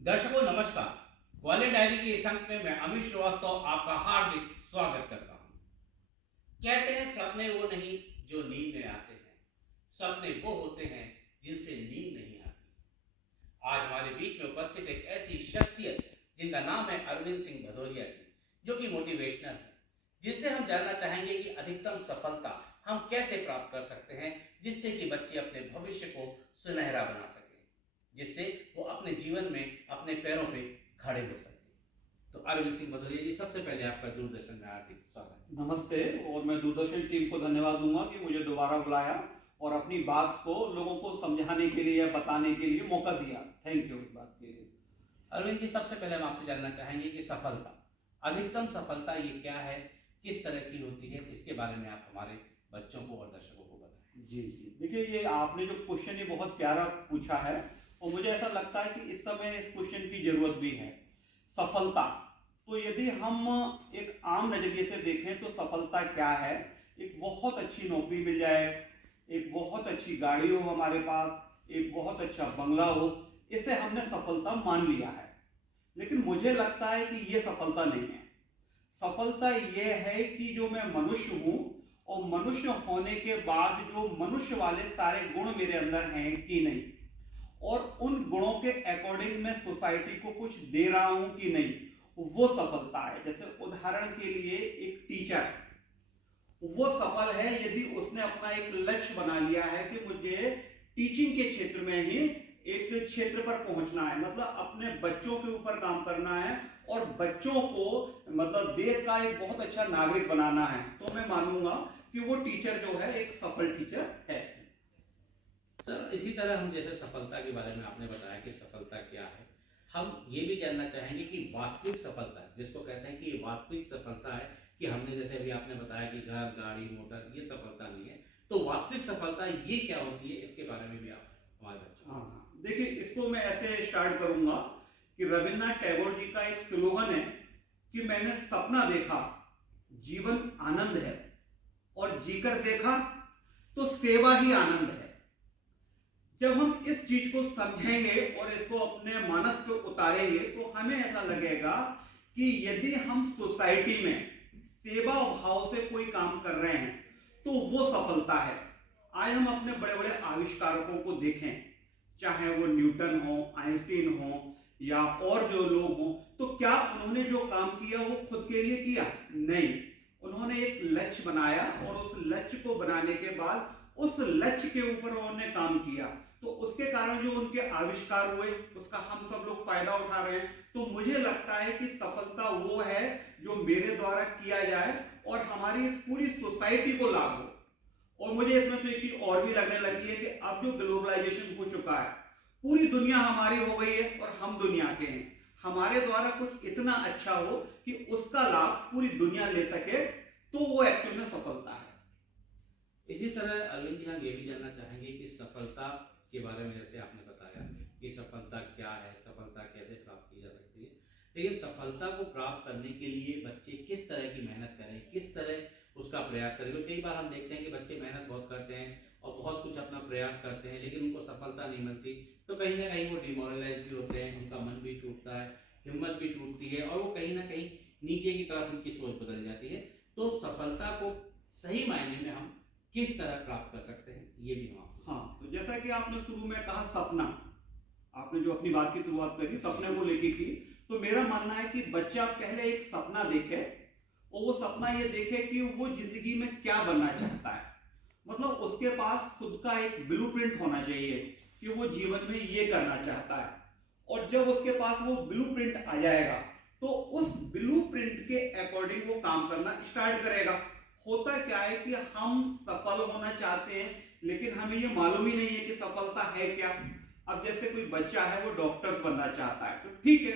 दर्शकों नमस्कार। ग्वालियर डायरी के इस अंक में मैं अमित श्रीवास्तव आपका हार्दिक स्वागत करता हूं। कहते हैं सपने वो नहीं जो नींद में आते हैं, सपने वो होते हैं जिनसे नींद नहीं आती। आज हमारे बीच में उपस्थित एक ऐसी शख्सियत जिनका नाम है अरविंद सिंह भदौरिया जी, जो कि मोटिवेशनल है, जिससे हम जानना चाहेंगे कि अधिकतम सफलता हम कैसे प्राप्त कर सकते हैं, जिससे कि बच्चे अपने भविष्य को सुनहरा बना सकें, जिससे वो अपने जीवन में अपने पैरों पे खड़े हो सकें। तो अरविंद सिंह भदौरिया जी, सबसे पहले आपका दूरदर्शन में हार्दिक स्वागत। नमस्ते। और मैं दूरदर्शन टीम को धन्यवाद दूंगा कि मुझे दोबारा बुलाया और अपनी बात को लोगों को समझाने के लिए या बताने के लिए मौका दिया। थैंक यू इस बात के लिए। अरविंद जी, सबसे पहले हम आपसे जानना चाहेंगे कि सफलता, अधिकतम सफलता ये क्या है, किस तरह की होती है, इसके बारे में आप हमारे बच्चों को और दर्शकों को बताएं। जी जी, देखिए ये आपने जो क्वेश्चन ये बहुत प्यारा पूछा है और मुझे ऐसा लगता है कि इस समय इस क्वेश्चन की जरूरत भी है। सफलता, तो यदि हम एक आम नजरिए से देखें तो सफलता क्या है? एक बहुत अच्छी नौकरी मिल जाए, एक बहुत अच्छी गाड़ी हो हमारे पास, एक बहुत अच्छा बंगला हो, इसे हमने सफलता मान लिया है। लेकिन मुझे लगता है कि ये सफलता नहीं है। सफलता ये है कि जो मैं मनुष्य हूं और मनुष्य होने के बाद जो मनुष्य वाले सारे गुण मेरे अंदर हैं कि नहीं, और उन गुणों के अकॉर्डिंग मैं सोसाइटी को कुछ दे रहा हूं कि नहीं, वो सफलता है। जैसे उदाहरण के लिए एक टीचर, वो सफल है यदि उसने अपना एक लक्ष्य बना लिया है कि मुझे टीचिंग के क्षेत्र में ही एक क्षेत्र पर पहुंचना है, मतलब अपने बच्चों के ऊपर काम करना है और बच्चों को मतलब देश का एक बहुत अच्छा नागरिक बनाना है, तो मैं मानूंगा कि वो टीचर जो है एक सफल टीचर है। सर, इसी तरह हम जैसे सफलता के बारे में आपने बताया कि सफलता क्या है, हम ये भी जानना चाहेंगे कि वास्तविक सफलता, जिसको कहते हैं कि वास्तविक सफलता है कि हमने जैसे अभी आपने बताया कि घर गाड़ी मोटर ये सफलता नहीं है, तो वास्तविक सफलता ये क्या होती है, इसके बारे में भी आप हमारे बच्चों। हाँ, देखिए इसको मैं ऐसे स्टार्ट करूंगा कि रविन्द्रनाथ टैगोर जी का एक स्लोगन है कि मैंने सपना देखा, जीवन आनंद है, और जीकर देखा तो सेवा ही आनंद है। जब हम इस चीज को समझेंगे और इसको अपने मानस पे उतारेंगे तो हमें ऐसा लगेगा कि यदि हम सोसाइटी में सेवा भाव से कोई काम कर रहे हैं तो वो सफलता है। आज हम अपने बड़े बड़े आविष्कारकों को देखें, चाहे वो न्यूटन हो, आइंस्टीन हो या और जो लोग हों, तो क्या उन्होंने जो काम किया वो खुद के लिए किया? नहीं, उन्होंने एक लक्ष्य बनाया और उस लक्ष्य को बनाने के बाद उस लक्ष्य के ऊपर उन्होंने काम किया, तो उसके कारण जो उनके आविष्कार हुए उसका हम सब लोग फायदा उठा रहे हैं। तो मुझे लगता है कि सफलता वो है जो मेरे द्वारा किया जाए और हमारी इस पूरी सोसाइटी को लाभ हो। और मुझे इसमें तो एक चीज और भी लगने लगी है कि अब जो ग्लोबलाइजेशन हो चुका है, पूरी दुनिया हमारी हो गई है और हम दुनिया के हैं, हमारे द्वारा कुछ इतना अच्छा हो कि उसका लाभ पूरी दुनिया ले सके, तो वो एक्चुअल में सफलता है। इसी तरह अरविंद जी, हम ये भी जानना चाहेंगे कि सफलता के बारे में, जैसे आपने बताया कि सफलता क्या है, सफलता कैसे प्राप्त की जा सकती है, लेकिन सफलता को प्राप्त करने के लिए बच्चे किस तरह की मेहनत करें, किस तरह उसका प्रयास करें। क्योंकि कई बार हम देखते हैं कि बच्चे मेहनत बहुत करते हैं और बहुत कुछ अपना प्रयास करते हैं, लेकिन उनको सफलता नहीं मिलती, तो कहीं ना कहीं वो डिमोरलाइज भी होते हैं, उनका मन भी टूटता है, हिम्मत भी टूटती है और वो कहीं ना कहीं नीचे की तरफ उनकी सोच बदल जाती है। तो सफलता को सही मायने में हम किस तरह प्राप्त कर सकते हैं, ये भी हम आपसे। हाँ, तो जैसा कि आपने शुरू में कहा सपना, आपने जो अपनी बात की शुरुआत करी सपने को लेके की, तो मेरा मानना है कि बच्चा पहले एक सपना देखे और वो सपना ये देखे कि वो जिंदगी में क्या बनना चाहता है, मतलब उसके पास खुद का एक ब्लूप्रिंट होना चाहिए कि वो जीवन में ये करना चाहता है। और जब उसके पास वो ब्लूप्रिंट आ जाएगा तो उस ब्लूप्रिंट के अकॉर्डिंग वो काम करना स्टार्ट करेगा। होता क्या है कि हम सफल होना चाहते हैं लेकिन हमें ये मालूम ही नहीं है कि सफलता है क्या। अब जैसे कोई बच्चा है वो डॉक्टर्स बनना चाहता है, तो ठीक है,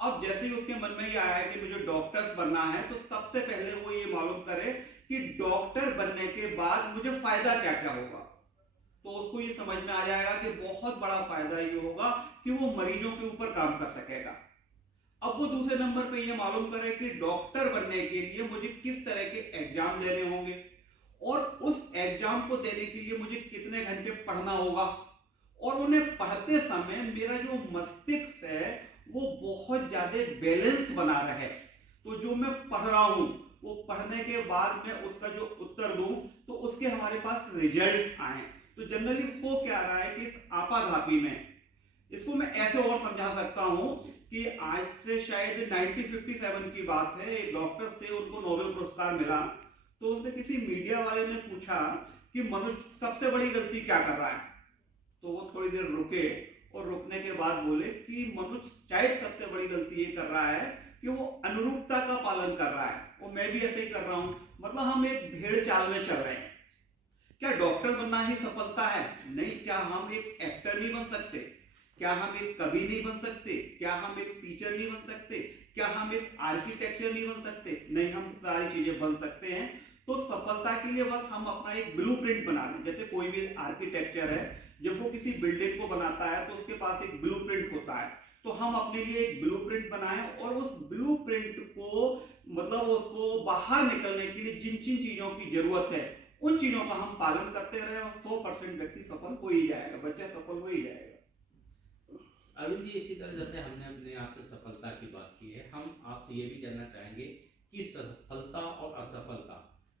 अब जैसे ही उसके मन में ये आया कि मुझे डॉक्टर्स बनना है, तो सबसे पहले वो ये मालूम करे कि डॉक्टर बनने के बाद मुझे फायदा क्या क्या होगा। तो उसको ये समझ में आ जाएगा कि बहुत बड़ा फायदा ये होगा कि वो मरीजों के ऊपर काम कर सकेगा। अब वो दूसरे नंबर पे ये मालूम करे कि डॉक्टर बनने के लिए मुझे किस तरह के एग्जाम देने होंगे और उस एग्जाम को देने के लिए मुझे कितने घंटे पढ़ना होगा, और उन्हें पढ़ते समय मेरा जो मस्तिष्क है ज्यादा बैलेंस बना रहे। तो जो मैं पढ़ रहा हूं वो पढ़ने के बाद में उसका जो उत्तर दूं तो उसके हमारे पास रिजल्ट आए। तो जनरली हो क्या रहा है कि इस आपाधापी में, इसको मैं ऐसे और समझा सकता हूं कि आज से शायद 1957 की बात है, एक डॉक्टर थे, उनको नोबेल पुरस्कार मिला। तो उनसे किसी मीडिया वाले ने पूछा कि मनुष्य सबसे बड़ी गलती क्या कर रहा है। तो वो थोड़ी देर रुके और रुकने के बाद बोले कि मनुष्य शायद सबसे बड़ी गलती ये कर रहा है कि वो अनुरूपता का पालन कर रहा है। वो मैं भी ऐसे ही कर रहा हूं, मतलब हम एक भेड़ चाल में चल रहे हैं। क्या डॉक्टर बनना ही सफलता है? नहीं। क्या हम एक एक्टर नहीं बन सकते? क्या हम एक कवि नहीं बन सकते? क्या हम एक टीचर नहीं बन सकते? क्या हम एक आर्किटेक्चर नहीं बन सकते? नहीं, हम सारी चीजें बन सकते हैं। तो सफलता के लिए बस हम अपना एक ब्लूप्रिंट बना लें। जैसे कोई भी आर्किटेक्चर है, जब वो किसी बिल्डिंग को बनाता है तो उसके पास एक ब्लूप्रिंट होता है। तो हम अपने लिए एक ब्लूप्रिंट बनाएं और उस ब्लूप्रिंट को, मतलब उसको बाहर निकलने के लिए जिन जिन चीजों की जरूरत है उन चीजों का हम पालन करते रहे और 100% व्यक्ति सफल हो ही जाएगा, बच्चा सफल हो ही जाएगा। अरुण जी, इसी तरह जैसे हमने अपने आपसे सफलता की बात की है, हम आपसे ये भी जानना चाहेंगे कि सफलता और असफलता,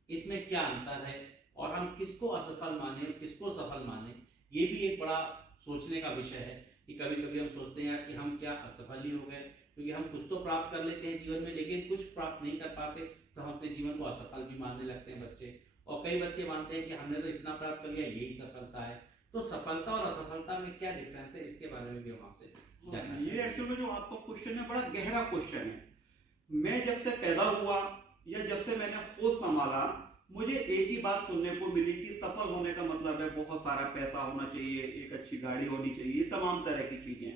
इसमें क्या अंतर है और हम किसको असफल माने और किसको सफल माने। ये भी एक बड़ा सोचने का विषय है कि कभी कभी हम सोचते हैं कि हम क्या असफल ही हो गए, क्योंकि हम कुछ तो प्राप्त कर लेते हैं जीवन में लेकिन कुछ प्राप्त नहीं कर पाते, तो हम अपने जीवन को असफल भी मानने लगते हैं बच्चे। और कई बच्चे मानते हैं कि हमने तो इतना प्राप्त कर लिया, यही सफलता है। तो सफलता और असफलता में क्या डिफरेंस है, इसके बारे में भी हम आपसे जानना ये एक्चुअली में जो आपका क्वेश्चन है बड़ा गहरा क्वेश्चन है। मैं जब से पैदा हुआ या जब से मैंने होश संभाला, मुझे एक ही बात सुनने को मिली कि सफल होने का मतलब है बहुत सारा पैसा होना चाहिए, एक अच्छी गाड़ी होनी चाहिए, तमाम तरह की चीजें।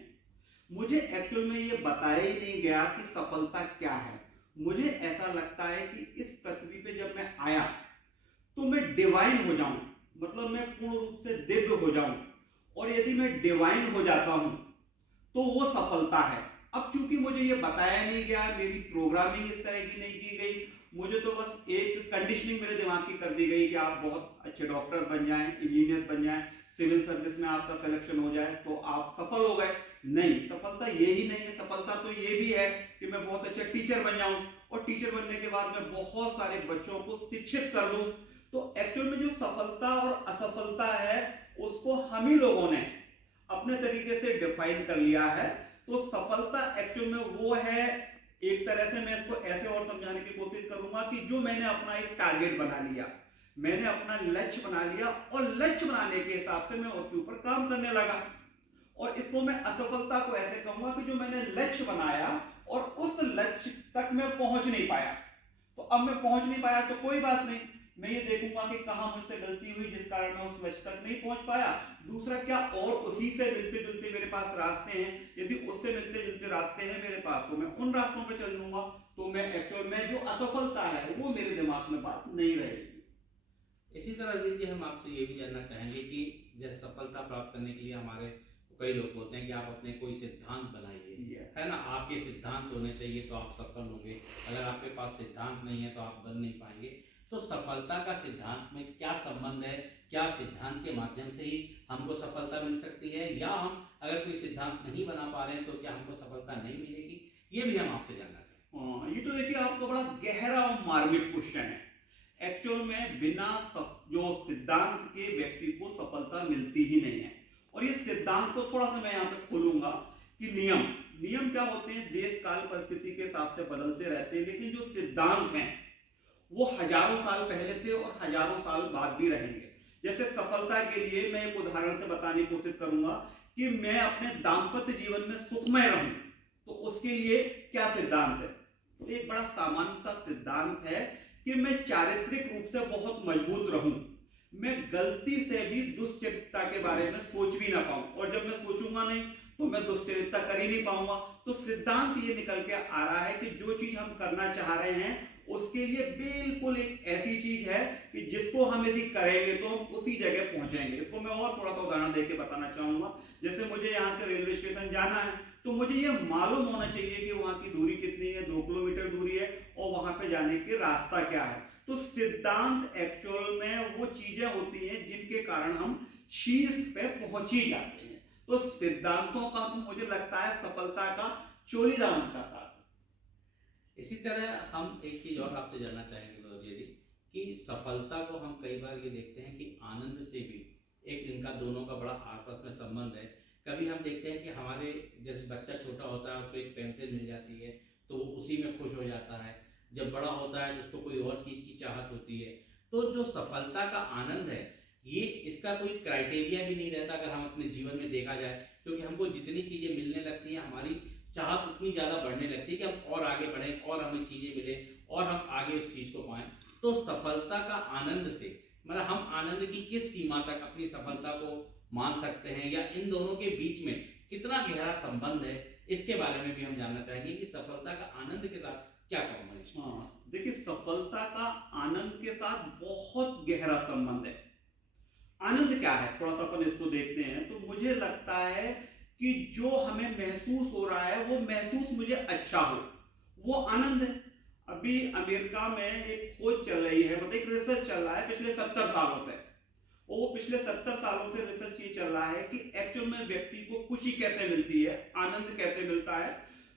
मुझे एक्चुअल में ये बताया ही नहीं गया कि सफलता क्या है। मुझे ऐसा लगता है कि इस पृथ्वी पे जब मैं आया तो मैं डिवाइन हो जाऊं, मतलब मैं पूर्ण रूप से दिव्य हो जाऊं। और यदि मैं डिवाइन हो जाता हूं तो वो सफलता है। अब चूंकि मुझे ये बताया नहीं गया, मेरी प्रोग्रामिंग इस तरह की नहीं की गई, मुझे तो बस एक कंडीशनिंग मेरे दिमाग की कर दी गई कि आप बहुत अच्छे डॉक्टर बन जाएं, इंजीनियर बन जाएं, सिविल सर्विस में आपका सिलेक्शन हो जाए तो आप सफल हो गए। नहीं, सफलता यही नहीं है। सफलता तो ये भी है कि मैं बहुत अच्छा टीचर बन जाऊं और टीचर बनने के बाद मैं बहुत सारे बच्चों को शिक्षित कर दूं। तो एक्चुअल में जो सफलता और असफलता है उसको हम ही लोगों ने अपने तरीके से डिफाइन कर लिया है। तो सफलता एक्चुअल में वो है, एक तरह से मैं इसको ऐसे और समझाने की कोशिश करूंगा कि जो मैंने अपना एक टारगेट बना लिया, मैंने अपना लक्ष्य बना लिया और लक्ष्य बनाने के हिसाब से मैं उसके ऊपर काम करने लगा। और इसको मैं असफलता को ऐसे कहूंगा कि जो मैंने लक्ष्य बनाया और उस लक्ष्य तक मैं पहुंच नहीं पाया। तो अब मैं पहुंच नहीं पाया तो कोई बात नहीं, मैं ये देखूंगा कि कहां मुझसे गलती हुई जिस कारण मैं उस लक्ष्य तक नहीं पहुंच पाया। दूसरा, क्या और उसी से मिलते जुलते मेरे पास रास्ते हैं? यदि उससे मिलते जुलते रास्ते हैं मेरे पास तो मैं उन रास्तों पे चल लूंगा। तो मैं एक्चुअल में जो असफलता है वो मेरे दिमाग में बात नहीं रहेगी। इसी तरह अरविंद जी, हम आपसे ये भी जानना चाहेंगे कि जैसे सफलता प्राप्त करने के लिए हमारे कई लोग बोलते हैं कि आप अपने कोई सिद्धांत बनाइए, है ना, आपके सिद्धांत होने चाहिए तो आप सफल होंगे, अगर आपके पास सिद्धांत नहीं है तो आप बन नहीं पाएंगे। तो सफलता का सिद्धांत में क्या संबंध है? क्या सिद्धांत के माध्यम से ही हमको सफलता मिल सकती है, या हम अगर कोई सिद्धांत नहीं बना पा रहे हैं तो क्या हमको सफलता नहीं मिलेगी? ये भी हम आपसे जानना चाहेंगे। ये तो देखिए आपका बड़ा गहरा और मार्मिक क्वेश्चन है। एक्चुअल में बिना जो सिद्धांत के व्यक्ति को सफलता मिलती ही नहीं है। और ये सिद्धांत को थोड़ा सा मैं यहाँ पे खोलूंगा कि नियम क्या होते हैं, देश काल परिस्थिति के हिसाब से बदलते रहते हैं, लेकिन जो सिद्धांत हैं वो हजारों साल पहले थे और हजारों साल बाद भी रहेंगे। जैसे सफलता के लिए मैं एक उदाहरण से बताने की कोशिश करूंगा कि मैं अपने दाम्पत्य जीवन में सुखमय रहूं तो उसके लिए क्या सिद्धांत है। तो एक बड़ा सामान्य सा सिद्धांत है कि मैं चारित्रिक रूप से बहुत मजबूत रहूं, मैं गलती से भी दुश्चरित्रता के बारे में सोच भी ना पाऊं, और जब मैं सोचूंगा नहीं तो मैं दुश्चरित्रता कर ही नहीं पाऊंगा। तो सिद्धांत ये निकल के आ रहा है कि जो चीज हम करना चाह रहे हैं उसके लिए बिल्कुल एक ऐसी चीज है कि जिसको हम यदि करेंगे तो हम उसी जगह पहुंचेंगे। इसको मैं और थोड़ा सा उदाहरण देके बताना चाहूंगा। जैसे मुझे यहाँ से रेलवे स्टेशन जाना है तो मुझे ये मालूम होना चाहिए कि वहां की दूरी कितनी है, 2 किलोमीटर दूरी है, और वहां पे जाने के रास्ता क्या है। तो सिद्धांत एक्चुअल में वो चीजें होती हैं जिनके कारण हम शीर्ष पे पहुंच ही जाते हैं। तो सिद्धांतों का तो मुझे लगता है सफलता का चोली दामन का इसी तरह हम एक चीज और आपसे जानना चाहेंगे गौरव जी कि सफलता को हम कई बार ये देखते हैं कि आनंद से भी एक इनका दोनों का बड़ा आपस में संबंध है। कभी हम देखते हैं कि हमारे जैसे बच्चा छोटा होता है उसको एक पेंसिल मिल जाती है तो वो उसी में खुश हो जाता है, जब बड़ा होता है तो उसको कोई और चीज की चाहत होती है। तो जो सफलता का आनंद है ये इसका कोई क्राइटेरिया भी नहीं रहता अगर हम अपने जीवन में देखा जाए, क्योंकि हमको जितनी चीजें मिलने लगती हैं हमारी चाहत उतनी ज्यादा बढ़ने लगती है कि हम और आगे बढ़ें और हमें चीजें मिले और हम आगे उस चीज को पाएं। तो सफलता का आनंद से मतलब हम आनंद की किस सीमा तक अपनी सफलता को मान सकते हैं या इन दोनों के बीच में कितना गहरा संबंध है, इसके बारे में भी हम जानना चाहेंगे कि सफलता का आनंद के साथ क्या कॉम्बिनेशन। हाँ, देखिए सफलता का आनंद के साथ बहुत गहरा संबंध है। आनंद क्या है थोड़ा सा अपन इसको देखते हैं। तो मुझे लगता है कि जो हमें महसूस हो रहा है वो महसूस मुझे अच्छा हो, वो आनंद है। अभी अमेरिका में एक खोज चल रही है, मतलब एक रिसर्च चल रहा है पिछले 70 सालों से। वो पिछले 70 सालों से रिसर्च ये चल रहा है कि एक्चुअल में व्यक्ति को खुशी कैसे मिलती है, आनंद कैसे मिलता है।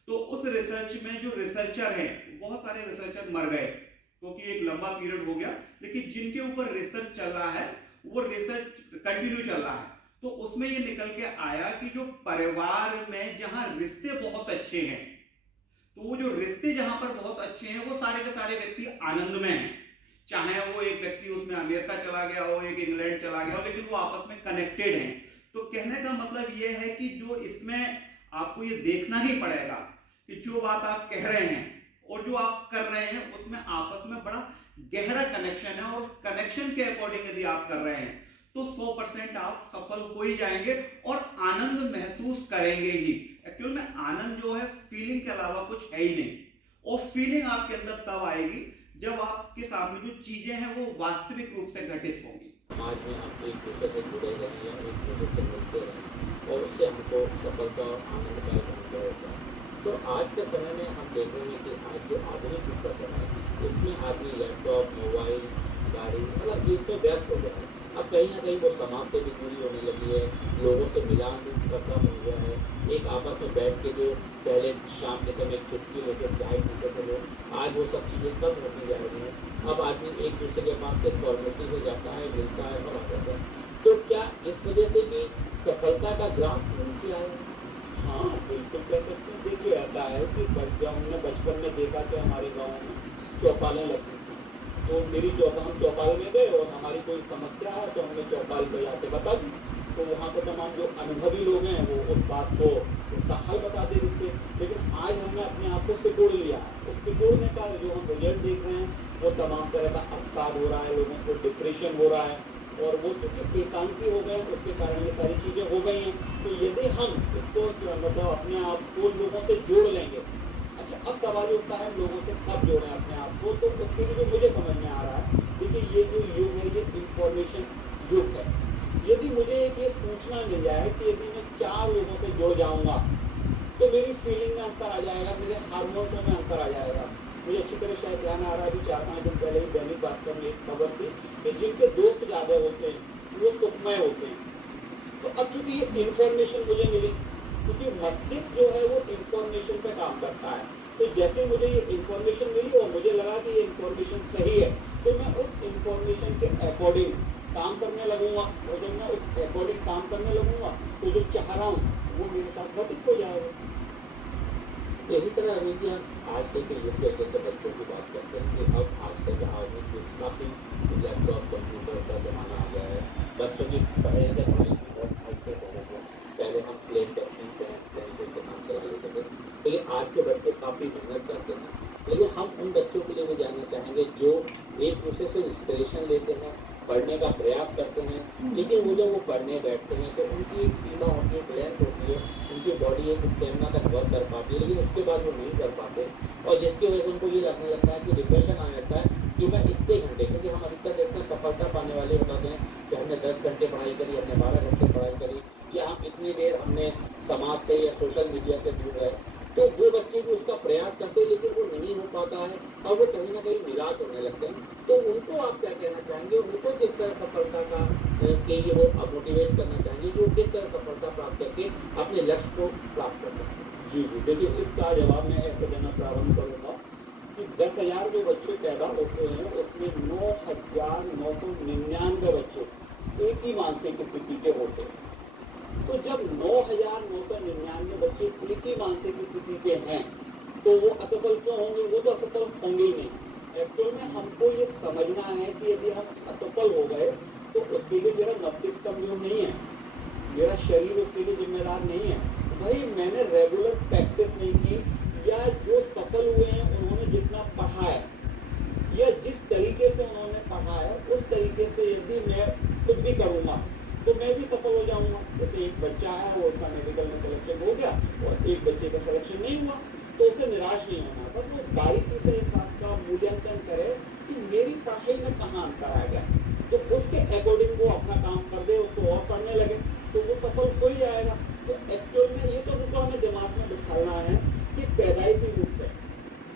तो उस रिसर्च में जो रिसर्चर हैं, बहुत सारे रिसर्चर मर गए क्योंकि एक लंबा पीरियड हो गया, लेकिन जिनके ऊपर रिसर्च चल रहा है वो रिसर्च कंटिन्यू चल रहा है। तो उसमें ये निकल के आया कि जो परिवार में जहां रिश्ते बहुत अच्छे हैं, तो वो जो रिश्ते जहां पर बहुत अच्छे हैं वो सारे के सारे व्यक्ति आनंद में हैं। चाहे वो एक व्यक्ति उसमें अमेरिका चला गया हो, एक इंग्लैंड चला गया हो, लेकिन वो आपस में कनेक्टेड हैं। तो कहने का मतलब ये है कि जो इसमें आपको ये देखना ही पड़ेगा कि जो बात आप कह रहे हैं और जो आप कर रहे हैं उसमें आपस में बड़ा गहरा कनेक्शन है, और कनेक्शन के अकॉर्डिंग यदि आप कर रहे हैं तो 100% आप सफल हो ही जाएंगे और आनंद महसूस करेंगे ही। एक्चुअल में आनंद जो है फीलिंग के अलावा कुछ है ही नहीं, और फीलिंग आपके अंदर तब आएगी जब आपके सामने जो चीजें हैं वो वास्तविक रूप से घटित होंगी। समाज में हम एक दूसरे से जुड़े रहें या एक दूसरे से मिलते रहें और उससे हमको सफलता और आनंद का एक अनुभव होता है। तो आज के समय में हम देख रहे हैं कि आज जो आधुनिक युग का समय है इसमें आदमी लैपटॉप, मोबाइल, गाड़ी मतलब इसमें व्यस्त हो गया है। अब कहीं ना कहीं वो समाज से भी दूरी होने लगी है, लोगों से मिलान भी कम हो गया है। एक आपस में बैठ के जो पहले शाम के समय चुटकी लेकर चाय पीते थे लोग, आज वो सब चीज़ें कम होती जा रही हैं। अब आदमी एक दूसरे के पास सिर्फ फॉर्मेलिटी से जाता है, मिलता है और आ जाता है। तो क्या इस वजह से भी सफलता का ग्राफ नीचे आया? हाँ बिल्कुल कह सकते हैं। देखिए ऐसा है कि जब हमने बचपन में देखा कि हमारे गाँव में चौपालें लगती थी, तो हम चौपाल में गए और हमारी कोई समस्या है तो हमने चौपाल पे जाके बता दी, तो वहाँ पे तमाम जो अनुभवी लोग हैं वो उस बात को उसका हल बता दे देते। लेकिन आज हमने अपने आप को सिकोड़ लिया, उस सिकोड़ने का जो हम रिजल्ट देख रहे हैं वो तमाम तरह का अवसाद हो रहा है, लोगों को डिप्रेशन हो रहा है, और वो चूंकि एकांकी हो गए उसके कारण ये सारी चीज़ें हो गई हैं। तो यदि हम इसको मतलब अपने आप को लोगों से जोड़ लेंगे, अच्छा अब सवाल उठता है लोगों से कब जोड़ें अपने आप को, तो उसके लिए जो मुझे समझ में आ रहा है, देखिए ये जो युग है ये इंफॉर्मेशन युग है। यदि मुझे एक ये सूचना मिल जाए कि यदि मैं 4 लोगों से जुड़ जाऊंगा तो मेरी फीलिंग में अंतर आ जाएगा, मेरे हार्मोन्स में अंतर आ जाएगा। मुझे अच्छी तरह शायद ध्यान आ रहा है, अभी 4-5 दिन पहले ही दैनिक भास्कर में एक खबर थी कि जिनके दोस्त ज़्यादा होते हैं वो सुखमय होते हैं। तो अब चूंकि ये इंफॉर्मेशन मुझे मिली, क्योंकि मस्तिष्क जो है वो इंफॉर्मेशन पे काम करता है, तो जैसे मुझे ये इंफॉर्मेशन मिली और मुझे लगा कि ये इंफॉर्मेशन सही है, तो मैं उस इंफॉर्मेशन के अकॉर्डिंग काम करने लगूंगा, और जब मैं उस अकॉर्डिंग काम करने लगूंगा तो जो चाह रहा हूँ वो मेरे साथ घटित हो जाएगा। इसी तरह अभी जी हम आजकल के युग के जैसे बच्चों की बात करते हैं कि अब आजकल के आधुनिक युग काफ़ी लैपटॉप, कंप्यूटर का ज़माना आ गया है। बच्चों की पहले से पढ़ाई भी बहुत हाईटेक हो गई है। पहले हम स्लेट पेंसिल से काम चला लेते थे, लेकिन आज के बच्चे काफ़ी मेहनत करते हैं। लेकिन हम उन बच्चों के लिए भी जानना चाहेंगे जो एक दूसरे से इंस्पिरेशन लेते हैं, पढ़ने का प्रयास करते हैं, लेकिन वो जब वो पढ़ने बैठते हैं तो उनकी एक सीमा होती है, एक लेंथ होती है, उनकी बॉडी एक स्टेमिना तक वर्क कर पाती है, लेकिन उसके बाद वो नहीं कर पाते, और जिसकी वजह से उनको ये लगने लगता है कि डिप्रेशन आने लगता है कि मैं इतने घंटे, क्योंकि हम अधिकतर देखते हैं सफलता पाने वाले बताते हैं कि हमने 10 घंटे पढ़ाई करी, हमने 12 घंटे पढ़ाई करी, या हम इतनी देर हमने समाज से या सोशल मीडिया से दूर रहे। तो वो बच्चे भी उसका प्रयास करते हैं लेकिन वो नहीं हो पाता है और वो कहीं ना कहीं निराश होने लगते हैं। तो उनको आप क्या कहना चाहेंगे, उनको किस तरह सफलता का के लिए वो मोटिवेट करना चाहेंगे, जो किस तरह सफलता प्राप्त करके अपने लक्ष्य को प्राप्त कर सकते हैं? जी जी, देखिए इसका जवाब मैं ऐसे देना प्रारंभ करूँगा कि 10,000 जो बच्चे पैदा होते हैं उसमें 9,999 बच्चे एक ही मानसिक स्थिति के होते हैं। तो जब 9,999 बच्चे एक ही मानसिक स्थिति के हैं तो वो असफल क्यों होंगे? वो तो असफल होंगे ही नहीं। एक्चुअल में हमको ये समझना है कि यदि हम असफल हो गए तो उसके लिए मेरा मस्तिष्क कमजोर नहीं है, मेरा शरीर उसके लिए जिम्मेदार नहीं है। वही मैंने रेगुलर प्रैक्टिस नहीं की, या जो सफल हुए हैं उन्होंने जितना पढ़ा है या जिस तरीके से उन्होंने पढ़ा है उस तरीके से यदि मैं खुद भी करूँगा तो मैं भी सफल हो जाऊंगा। जैसे एक बच्चा है, वो उसका मेडिकल में सिलेक्शन हो गया और एक बच्चे का सिलेक्शन नहीं हुआ तो उसे निराश नहीं होना, बस वो बारीकी से इस बात का मूल्यांकन करे कि मेरी पढ़ाई में कहाँ अंतर आ गया, तो उसके अकॉर्डिंग वो अपना काम कर दे, उसको और पढ़ने लगे तो वो सफल हो ही जाएगा। तो एक्चुअल में ये तो हमें दिमाग में बिठाना है कि पैदाइशी रूप से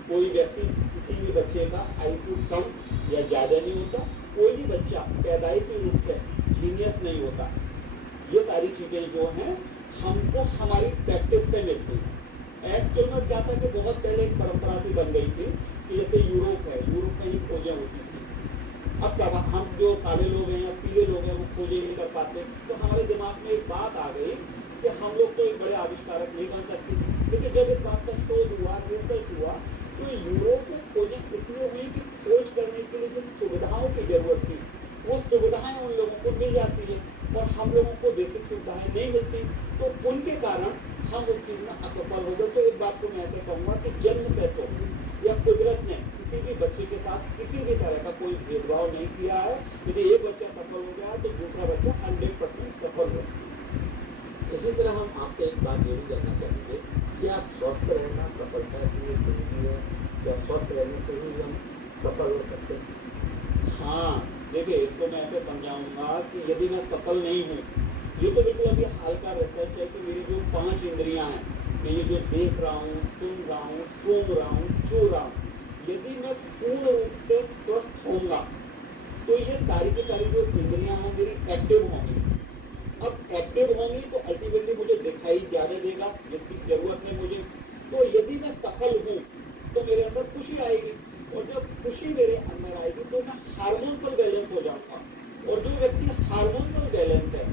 कोई व्यक्ति, किसी भी बच्चे का IQ कम या ज्यादा नहीं होता, कोई भी बच्चा पैदाइशी रूप से जीनियस नहीं होता। ये सारी चीजें जो हैं हमको हमारी प्रैक्टिस से मिलती हैं। एक्चुअल में क्या था कि बहुत पहले एक परंपरा सी बन गई थी कि जैसे यूरोप है, यूरोप में ही खोजें होती थी। अब सब हम जो काले लोग हैं या पीले लोग हैं वो खोजें नहीं कर पाते, तो हमारे दिमाग में एक बात आ गई कि हम लोग तो एक बड़े आविष्कारक नहीं बन सकते। लेकिन जब इस बात का शोध हुआ, रिसर्च हुआ, तो यूरोप में खोजें इसलिए हुई कि खोज करने के लिए जिन सुविधाओं की जरूरत थी वो सुविधाएं उन लोगों को मिल जाती है और हम लोगों को बेसिक सुविधाएं नहीं मिलती, तो उनके कारण हम उस चीज में असफल हो गए। तो इस बात को मैं ऐसे कहूँगा कि जन्म से तो या कुदरत ने किसी भी बच्चे के साथ किसी भी तरह का कोई भेदभाव नहीं किया है। यदि एक बच्चा सफल हो गया तो दूसरा बच्चा 100% सफल हो। इसी तरह हम आपसे एक बात ये भी जानना चाहेंगे, क्या स्वस्थ रहना सफलता की एक कुंजी है? क्या स्वस्थ रहने से ही हम सफल हो सकते हैं? हाँ, देखिए इसको मैं ऐसे समझाऊंगा कि यदि मैं सफल नहीं हूँ, ये तो बिल्कुल अभी हाल का रिसर्च है कि मेरी जो 5 इंद्रियां हैं, मैं ये जो देख रहा हूँ, सुन रहा हूँ, सूंघ रहा हूँ, छू रहा हूँ, यदि मैं पूर्ण रूप से स्वस्थ होऊंगा तो ये सारी की सारी जो इंद्रियां हैं मेरी एक्टिव होंगी। अब एक्टिव होंगी तो अल्टीमेटली मुझे दिखाई ज्यादा देगा जितनी जरूरत है मुझे। तो यदि मैं सफल हूँ तो मेरे अंदर खुशी आएगी, और जब खुशी मेरे अंदर आएगी तो मैं हार्मोनल बैलेंस हो जाऊंगा। और जो व्यक्ति हार्मोनल बैलेंस है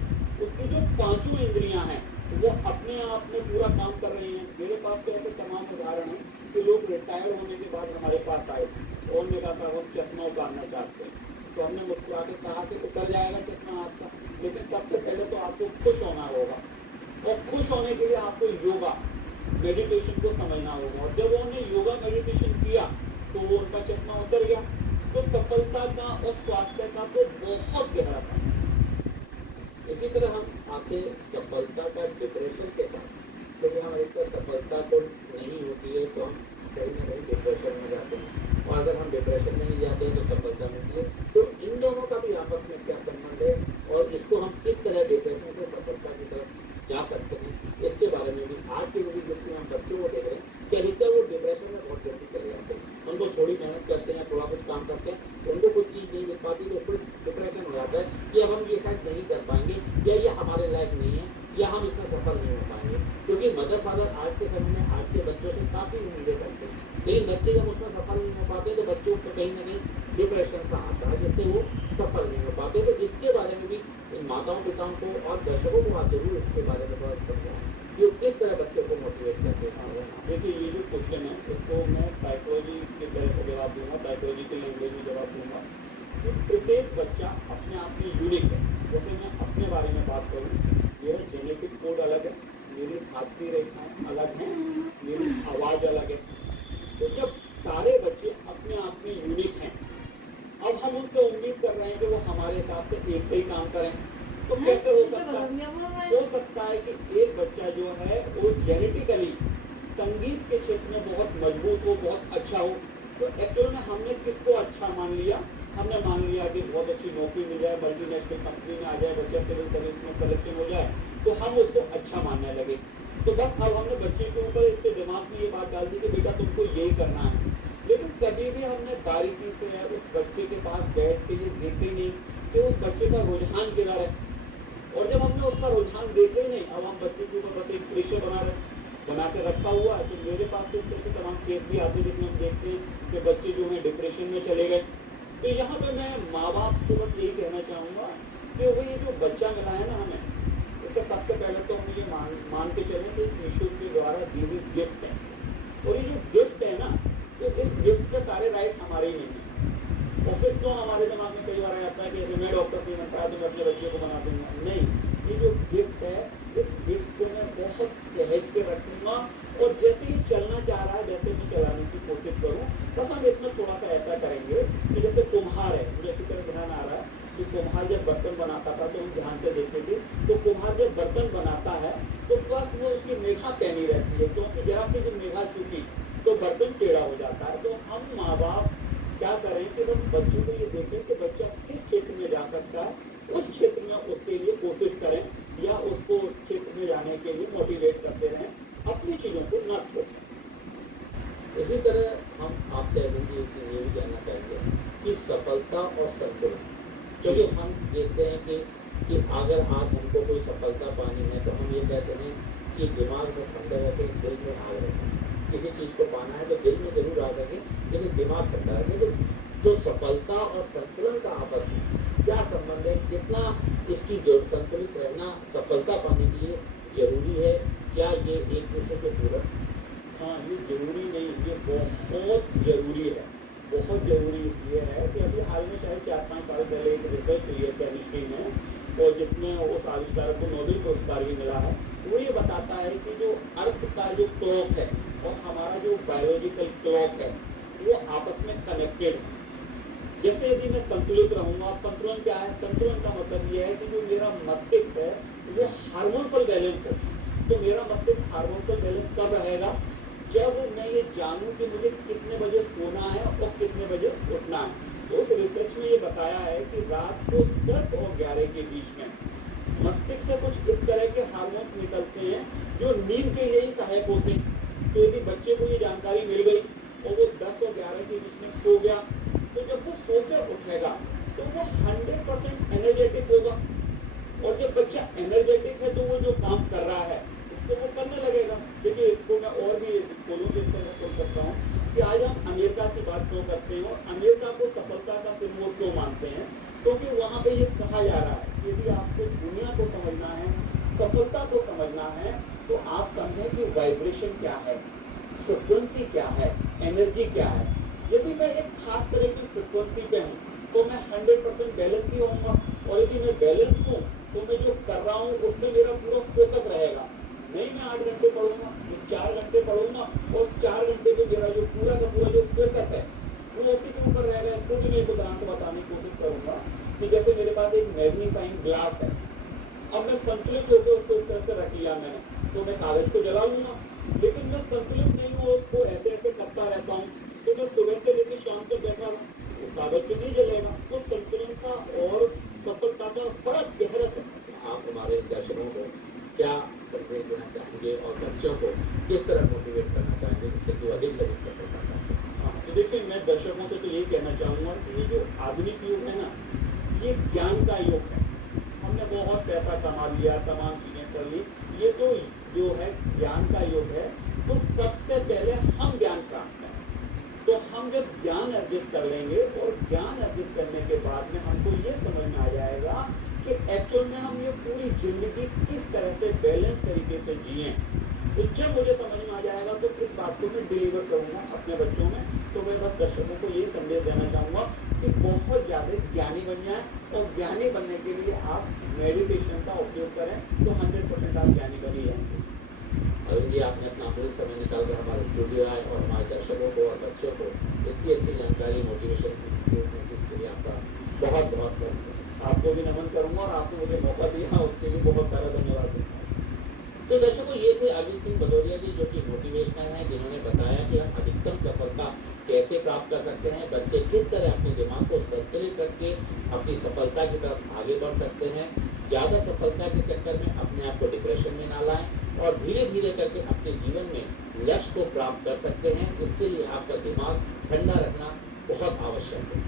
उसकी जो 5 इंद्रियां हैं वो अपने आप में पूरा काम कर रही हैं। मेरे पास तो ऐसे तमाम उदाहरण हैं कि लोग रिटायर होने के बाद हमारे पास आए और मेरे कहा साहब हम चश्मा उतारना चाहते हैं, तो हमने मुस्कुरा के कहा कि उतर जाएगा चश्मा आपका, लेकिन सबसे पहले तो आपको खुश होना होगा, और खुश होने के लिए आपको योगा मेडिटेशन को समझना होगा। और जब उन्होंने योगा मेडिटेशन किया तो वो उनका चश्मा उतर गया। तो सफलता का और स्वास्थ्य का तो बहुत गहरा था। इसी तरह हम आपसे सफलता का डिप्रेशन के साथ, क्योंकि हम एक तो सफलता को नहीं होती है तो हम कहीं ना कहीं डिप्रेशन में जाते हैं, और अगर हम डिप्रेशन में नहीं जाते हैं तो सफलता मिलती है। तो इन दोनों का भी आपस में क्या संबंध है और इसको हम किस तरह डिप्रेशन से सफलता की तरफ जा सकते हैं, इसके बारे में भी आज के युग में हम बच्चों को देख रहे हैं कि अधिकतर वो डिप्रेशन में बहुत जल्दी चले जाते हैं। उनको थोड़ी मेहनत करते हैं, थोड़ा कुछ काम करते हैं, उनको कुछ चीज़ नहीं मिल पाती तो फिर डिप्रेशन हो जाता है कि अब हम ये शायद नहीं कर पाएंगे, या ये हमारे लायक नहीं है, या हम इसमें सफल नहीं हो पाएंगे। क्योंकि मदर फादर आज के समय में आज के बच्चों से काफ़ी उम्मीदें करते हैं, लेकिन बच्चे जब उसमें सफल नहीं हो पाते तो बच्चों को कहीं ना कहीं डिप्रेशन सा आता है जिससे वो सफल नहीं हो पाते। तो इसके बारे में भी इन माताओं पिताओं को और दर्शकों को आप जरूर इसके बारे में थोड़ा समझाएं कि वो किस तरह बच्चों को मोटिवेट करते हैं। देखिए ये जो क्वेश्चन है इसको मैं साइकोलॉजी की तरह से जवाब दूंगा, साइकोलॉजी की लैंग्वेज में जवाब दूंगा कि प्रत्येक बच्चा अपने आप में यूनिक है। जैसे मैं अपने बारे में बात करूँ, मेरा जेनेटिक कोड अलग है, मेरी हाथ की रेखाएं अलग हैं, मेरी आवाज़ अलग है। तो जब सारे बच्चे अपने आप में यूनिक हैं, अब हम उससे उम्मीद कर रहे हैं कि वो हमारे हिसाब से एक से ही काम करें, तो कैसे हो सकता है? हो सकता है कि एक बच्चा जो है वो जेनेटिकली संगीत के क्षेत्र में बहुत मजबूत हो, बहुत अच्छा हो। तो एक्चुअल में हमने किसको अच्छा मान लिया? हमने मान लिया कि बहुत अच्छी नौकरी मिल जाए, मल्टीनेशनल कंपनी में आ जाए, बच्चा सिविल सर्विस में सिलेक्शन हो जाए, तो हम उसको अच्छा मानने लगे। तो बस अब हमने बच्चे के ऊपर इसके दिमाग में ये बात डाल दी कि बेटा तुमको यही करना है। लेकिन कभी भी हमने बारीकी से उस बच्चे के पास बैठ के ये देखे नहीं कि उस बच्चे का रुझान किधर है। और जब हमने उसका रुझान देखे नहीं, अब हम बच्चे के ऊपर बस एक प्रेशर बना रहे बना के रखा हुआ है। तो मेरे पास तो इस तरह के तमाम केस भी आते हैं जिसमें हम देखते हैं कि बच्चे जो हैं डिप्रेशन में चले गए। तो यहाँ पे मैं माँ बाप को बस यही कहना चाहूँगा कि वो ये जो बच्चा मिला है ना हमें, इससे सबसे पहले तो हम ये मान के चलें कि ईश्वर के द्वारा दी हुई गिफ्ट है। और ये जो गिफ्ट है ना, तो इस गिफ्ट पे सारे राइट हमारे ही नहीं है। और फिर तो हमारे दिमाग में कई बार आता है कि जैसे मैं डॉक्टर नहीं बन पाया तो मैं अपने बच्चे को बना दूंगा। नहीं, ये जो गिफ्ट है, इस गिफ्ट को मैं बहुत सहज के रखूंगा और जैसे ही चलना चाह रहा है वैसे मैं चलाने की कोशिश करूँ। बस हम इसमें थोड़ा सा ऐसा करेंगे कि जैसे कुम्हार है, मुझे अच्छी तरह ध्यान आ रहा है कि कुम्हार जब बर्तन बनाता था तो हम ध्यान से देखते थे, तो कुम्हार जब बर्तन बनाता है तो बस वो उसकी निगाह पैनी रहती है, क्योंकि जरा सी जब निगाह चुकी तो बर्तन टेढ़ा हो जाता है। तो हम माँ बाप क्या करें कि बस बच्चों को ये देखें कि बच्चा किस क्षेत्र में जा सकता है, उस क्षेत्र में उसके लिए कोशिश करें या उसको उस क्षेत्र में जाने के लिए मोटिवेट करते रहें, अपनी चीज़ों को न छोड़ें। इसी तरह हम आपसे अरविंद जी एक चीज़ ये भी जानना चाहेंगे कि सफलता और संतुलन, क्योंकि हम देखते हैं कि अगर आज हमको कोई सफलता पानी है तो हम ये कहते हैं कि दिमाग में ठंडे रखें, दिल में आग रखें। किसी चीज़ को पाना है तो दिल में जरूर आग रखें लेकिन दिमाग ठंडा रखें। तो सफलता और संतुलन का आपस में क्या संबंध है, कितना इसकी जो संतुलित रहना सफलता पाने के लिए जरूरी है, क्या ये एक दूसरे के पूरक? हाँ, ये जरूरी नहीं, ये बहुत जरूरी है। बहुत जरूरी इसलिए है कि अभी हाल में शायद 4-5 साल पहले एक रिसर्च हुई है केमिस्ट्री में, और जिसमें उस आविष्कारक को नोबेल पुरस्कार भी मिला है। वो ये बताता है कि जो अर्थ का जो क्लॉक है और हमारा जो बायोलॉजिकल क्लॉक है वो आपस में कनेक्टेड है। जैसे यदि मैं संतुलित रहूंगा, संतुलन क्या है? संतुलन का मतलब ये है कि जो मेरा मस्तिष्क है वो हार्मोनल बैलेंस है। तो मेरा मस्तिष्क हार्मोनल बैलेंस कब रहेगा? जब मैं ये जानूं कि मुझे कितने बजे सोना है और कितने बजे उठना है। तो उस रिसर्च में ये बताया है कि रात को 10 और 11 के बीच में मस्तिष्क से कुछ इस तरह के हार्मोन निकलते हैं जो नींद के लिए ही सहायक होते हैं। तो यदि बच्चे को ये जानकारी मिल गई और वो 10 और 11 के बीच में सो गया, तो जब वो सो के उठेगा तो वो 100% एनर्जेटिक होगा। और जब बच्चा एनर्जेटिक है तो वो जो काम कर रहा है उसको वो करने लगेगा। देखिए, इसको मैं और भी बोलूँ जिस तरह बोल सकता हूँ कि आज हम अमेरिका की बात क्यों करते हैं और अमेरिका को सफलता का सिंबल क्यों मानते हैं, क्योंकि वहाँ पे ये कहा जा रहा है कि यदि आपको दुनिया को समझना है, सफलता को समझना है, तो आप समझें कि वाइब्रेशन क्या है, फ्रिक्वेंसी क्या है, एनर्जी क्या है। यदि मैं एक खास तरह की फ्रिक्वेंसी पे हूँ तो मैं 100% बैलेंस ही होऊंगा, और यदि मैं बैलेंस हूँ तो मैं जो कर रहा हूँ उसमें मेरा पूरा फोकस रहेगा। नहीं मैं 8 घंटे पढ़ूंगा, मैं 4 घंटे पढ़ूंगा और 4 घंटे पे मेरा जो पूरा का पूरा जो फोकस है वो उसी के ऊपर रहेगा। इसको भी मैं एक उदाहरण से बताने की कोशिश करूंगा कि जैसे मेरे पास एक मैग्नीफाइंग ग्लास है, अब मैं संतुलित होकर उसको इस तरह से रख लिया मैंने, तो मैं कागज को जला लूंगा। लेकिन मैं संतुलित नहीं हूँ, उसको ऐसे ऐसे करता रहता हूँ, तो मैं सुबह से लेकर शाम तक बैठा हूँ, तो कागज तो नहीं जलेगा। तो संतुलन का और सफलता का बड़ा गहरा संबंध है। आप हमारे दर्शकों को क्या संदेश देना चाहेंगे और बच्चों को किस तरह मोटिवेट करना चाहेंगे जिससे कि वो अधिक से अधिक सफलता पाए? हाँ, तो देखिए, मैं दर्शकों से तो यही कहना चाहूँगा कि ये जो आधुनिक युग है ना, ये ज्ञान का युग है। हमने बहुत पैसा कमा लिया, तमाम चीज़ें कर ली, ये तो जो है ज्ञान का युग है। तो सबसे पहले हम ज्ञान प्राप्त करें। तो हम जब ज्ञान अर्जित कर लेंगे और ज्ञान अर्जित करने के बाद में हमको ये समझ में आ जाएगा कि एक्चुअल में हम ये पूरी जिंदगी किस तरह से बैलेंस तरीके से जिए। तो जब मुझे समझ में आ जाएगा तो इस बात को मैं डिलीवर करूंगा अपने बच्चों में। तो मैं बस दर्शकों को ये संदेश देना चाहूँगा कि बहुत ज़्यादा ज्ञानी बन जाएं, और ज्ञानी बनने के लिए आप मेडिटेशन का उपयोग करें तो 100% आप ज्ञानी बन ही जाएंगे। अरविंद जी, आपने अपना अमूल्य समय निकाल कर हमारे स्टूडियो आए और हमारे दर्शकों को और बच्चों को इतनी अच्छी जानकारी मोटिवेशन की, इसके लिए आपका बहुत बहुत धन्यवाद। आपको भी नमन करूंगा और आपने मुझे मौका दिया उसके लिए बहुत सारा धन्यवाद दूंगा। तो दर्शकों, ये थे अरविंद सिंह भदौरिया जी, जो कि मोटिवेशनल हैं, जिन्होंने बताया कि हम अधिकतम सफलता कैसे प्राप्त कर सकते हैं, बच्चे किस तरह अपने दिमाग को संतुलित करके अपनी सफलता की तरफ आगे बढ़ सकते हैं, ज़्यादा सफलता के चक्कर में अपने आप को डिप्रेशन में ना लाएं और धीरे धीरे करके अपने जीवन में लक्ष्य को प्राप्त कर सकते हैं। इसके लिए आपका दिमाग ठंडा रखना बहुत आवश्यक है।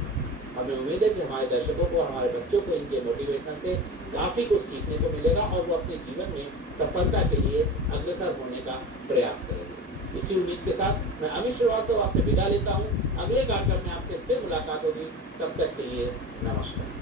हमें उम्मीद है कि हमारे दर्शकों को, हमारे बच्चों को इनके मोटिवेशन से काफ़ी कुछ सीखने को मिलेगा और वो अपने जीवन में सफलता के लिए अग्रसर होने का प्रयास करेंगे। इसी उम्मीद के साथ मैं अमित श्रीवास्तव आपसे विदा लेता हूँ। अगले कार्यक्रम में आपसे फिर मुलाकात होगी। तब तक के लिए नमस्कार।